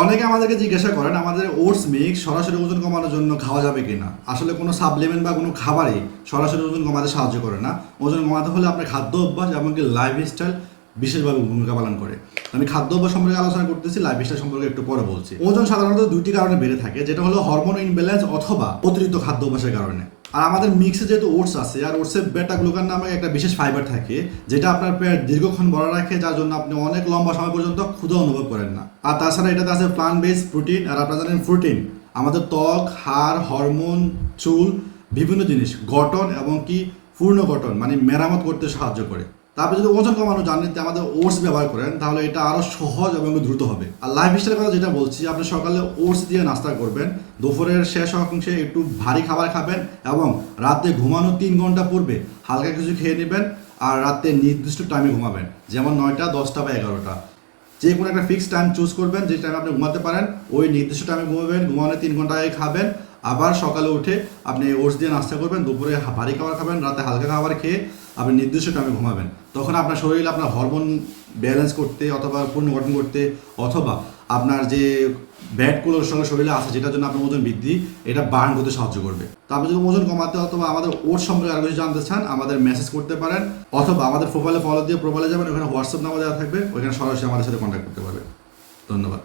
অনেকে আমাদেরকে জিজ্ঞাসা করেন আমাদের ওটস মিক্স সরাসরি ওজন কমানোর জন্য খাওয়া যাবে কিনা। আসলে কোনো সাপ্লিমেন্ট বা কোনো খাবারই সরাসরি ওজন কমাতে সাহায্য করে না। ওজন কমাতে হলে আপনার খাদ্য অভ্যাস এমনকি লাইফস্টাইল বিশেষভাবে ভূমিকা পালন করে। আমি খাদ্য অভ্যাস সম্পর্কে আলোচনা করতেছি, লাইফস্টাইল সম্পর্কে একটু পরে বলছি। ওজন সাধারণত দুইটি কারণে বেড়ে থাকে, যেটা হলো হরমোন ইনব্যালেন্স অথবা অতিরিক্ত খাদ্য অভ্যাসের কারণে। আর আমাদের মিক্সে যেহেতু ওটস আছে, আর ওটসে বেটা গ্লুকান নামে একটা বিশেষ ফাইবার থাকে, যেটা আপনার পেট দীর্ঘক্ষণ ভরা রাখে, যার জন্য আপনি অনেক লম্বা সময় পর্যন্ত ক্ষুধা অনুভব করেন না। আর তাছাড়া এটাতে আছে প্লান্ট বেস প্রোটিন। আর আপনারা জানেন প্রোটিন আমাদের ত্বক, হাড়, হরমোন, চুল, বিভিন্ন জিনিস গঠন এবং কি পূর্ণ গঠন মানে মেরামত করতে সাহায্য করে। তারপরে যদি ওজন কমানো জানেন আমাদের ওটস ব্যবহার করেন, তাহলে এটা আরও সহজ এবং দ্রুত হবে। আর লাইফ স্টাইলের কথা যেটা বলছি, আপনি সকালে ওটস দিয়ে নাস্তা করবেন, দুপুরের শেষ অংশে একটু ভারী খাবার খাবেন এবং রাতে ঘুমানোর 3 ঘন্টা পূর্বে হালকা কিছু খেয়ে নেবেন। আর রাতে নির্দিষ্ট টাইমে ঘুমাবেন, যেমন 9টা, 10টা বা 11টা। যে কোনো একটা ফিক্সড টাইম চুজ করবেন, যে টাইমে আপনি ঘুমাতে পারেন, ওই নির্দিষ্ট টাইমে ঘুমাবেন, ঘুমানোর 3 ঘন্টা আগে খাবেন। আবার সকালে উঠে আপনি ওটস দিয়ে নাস্তা করবেন, দুপুরে ভারী খাবার খাবেন, রাতে হালকা খাবার খেয়ে আপনি নির্দিষ্ট টাইমে ঘুমাবেন। তখন আপনার শরীরে আপনার হরমোন ব্যালেন্স করতে অথবা পুনর্গঠন করতে অথবা আপনার যে ব্যাডগুলোর সঙ্গে শরীরে আছে, যেটার জন্য আপনার ওজন বৃদ্ধি, এটা বার্ন করতে সাহায্য করবে। তো আপনি যদি ওজন কমাতে অথবা আমাদের ওটস সম্পর্কে আরও কিছু জানতে চান, আমাদের মেসেজ করতে পারেন অথবা আমাদের প্রোফাইলে ফলো দিয়ে প্রোফাইলে যাবেন, ওখানে হোয়াটসঅ্যাপ নাম্বার দেওয়া থাকবে, ওইখানে সরাসরি আমাদের সাথে কন্ট্যাক্ট করতে পারবেন। ধন্যবাদ।